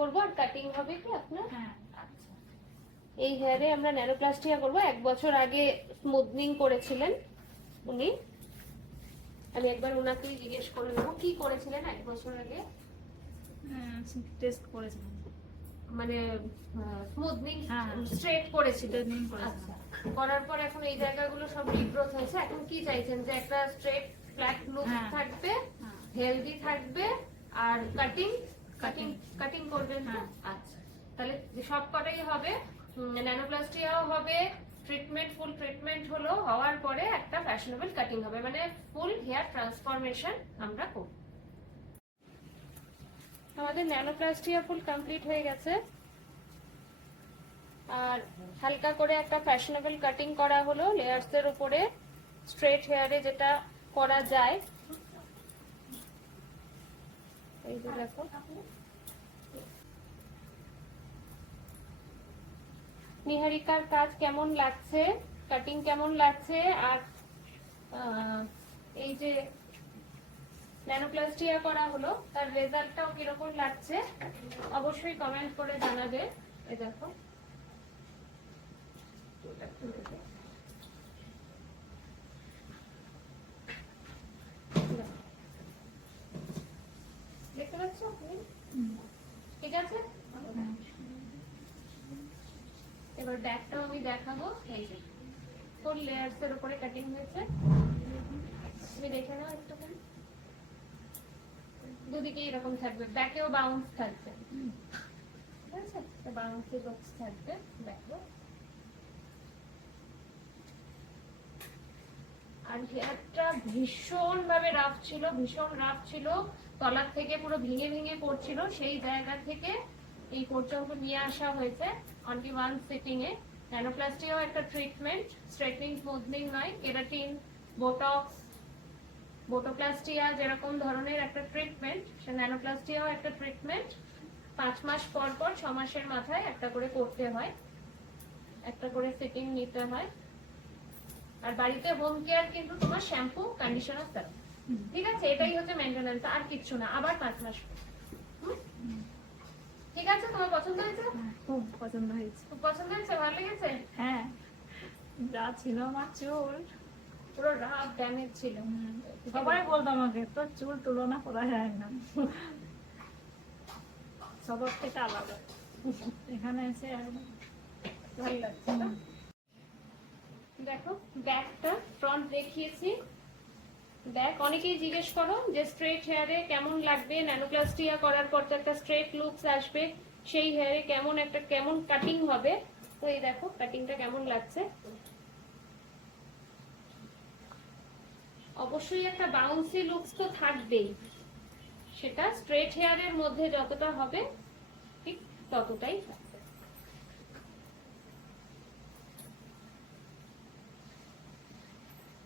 করবো আর কাটিং হবে কি আপনার? হ্যাঁ। আচ্ছা, এই হেয়ারে আমরা ন্যানোপ্লাস্টিয়া করবো। 1 বছর আগে স্মুথনিং করেছিলেন উনি। আমি একবার ওনাকে জিজ্ঞেস করে নেবো কি করেছিলেন 1 বছর আগে। টেস্ট করেছিলাম, মানে স্মুথনিং হ্যাঁ স্ট্রেট করেছিলেন। করেছিলাম। আচ্ছা, করার পর এখন এই জায়গাগুলো সব রিগ্রোথ হয়েছে। এখন কি চাইছেন যে একটা স্ট্রেট ফ্ল্যাট লুক থাকবে, হেলদি থাকবে আর কাটিং কাটিং কাটিং করবেন না? আচ্ছা, তাহলে সব কটাই হবে, ন্যানোপ্লাস্টিয়াও হবে, ট্রিটমেন্ট ফুল ট্রিটমেন্ট হলো, হওয়ার পরে একটা ফ্যাশনেবল কাটিং হবে, মানে ফুল হেয়ার ট্রান্সফরমেশন আমরা করব। আমাদের ন্যানোপ্লাস্টিয়া ফুল কমপ্লিট হয়ে গেছে আর হালকা করে একটা ফ্যাশনেবল কাটিং করা হলো লেয়ার্স এর উপরে, স্ট্রেট হেয়ারে যেটা করা যায়। এই যে দেখো, নিহারিকার কাজ কেমন লাগছে, কাটিং কেমন লাগছে, আর এই যে ন্যানোপ্লাস্টিয়া করা হলো তার রেজাল্টটাও কিরকম লাগছে অবশ্যই কমেন্ট করে জানাবে। এই দেখো, দেখতে পাচ্ছ ঠিক আছে? এবার ব্যাকটাও আমি দেখাবো। এই যে 4 লেয়ার্স এর উপরে কাটিং হয়েছে, তুমি দেখে নাও একটু। দুদিকে এরকম থাকবে, ব্যাকেও বাউন্স থাকবে, ঠিক আছে? বাউন্সি বক্স থাকবে ব্যাকেও। আর হেয়ারটা ভীষণ ভাবে রাফ ছিল, ভীষণ রাফ ছিল, তলার থেকে পুরো ভেঙে ভেঙে পড়ছিল, সেই জায়গা থেকে এই পর্যন্ত নিয়ে আসা হয়েছে অনলি ওয়ান সিটিং এ। ন্যানোপ্লাস্টিয়াও একটা ট্রিটমেন্ট, স্ট্রেটনিং স্মুথনিং নয়, কেরাটিন, বোটক্স, বোটোপ্লাস্টিয়া যেরকম ধরনের একটা ট্রিটমেন্ট, সে ন্যানোপ্লাস্টিয়াও একটা ট্রিটমেন্ট। 5 মাস পর পর 6 মাসের মাথায় একটা করে করতে হয়, একটা করে সিটিং নিতে হয়। আর বাড়িতে হোম কেয়ার কিন্তু তোমার শ্যাম্পু কন্ডিশনার করো, ঠিক আছে? এটাই হচ্ছে মেইনটেনেন্স, আর কিচ্ছু না। আবার 5 মাস ঠিক আছে? তোমার পছন্দ হয়েছে? খুব পছন্দ হয়েছে। খুব পছন্দ হয়েছে, ভালো লেগেছে? হ্যাঁ, যা ছিল আমার চুল পুরো রাফ ড্যামেজ ছিল, সবাই বলতো আমাকে তোর চুল তুলনা করা যায় না, সবার থেকে আলাদা। এখানে এসে ভালো লাগছে না? দেখো ব্যাকটা ফ্রন্ট দেখিয়েছি। ব্যাক অনেকেই জিজ্ঞেস করো যে স্ট্রেট হেয়ারে কেমন লাগবে, ন্যানোপ্লাস্টিয়া করার পর তো একটা স্ট্রেট লুকস আসবে, সেই হেয়ারে কেমন কাটিং হবে। তো এই দেখো কাটিংটা কেমন লাগছে। অবশ্যই একটা বাউন্সি লুকস তো থাকবেই, সেটা স্ট্রেট হেয়ারের মধ্যে যতটা হবে ঠিক ততটাই।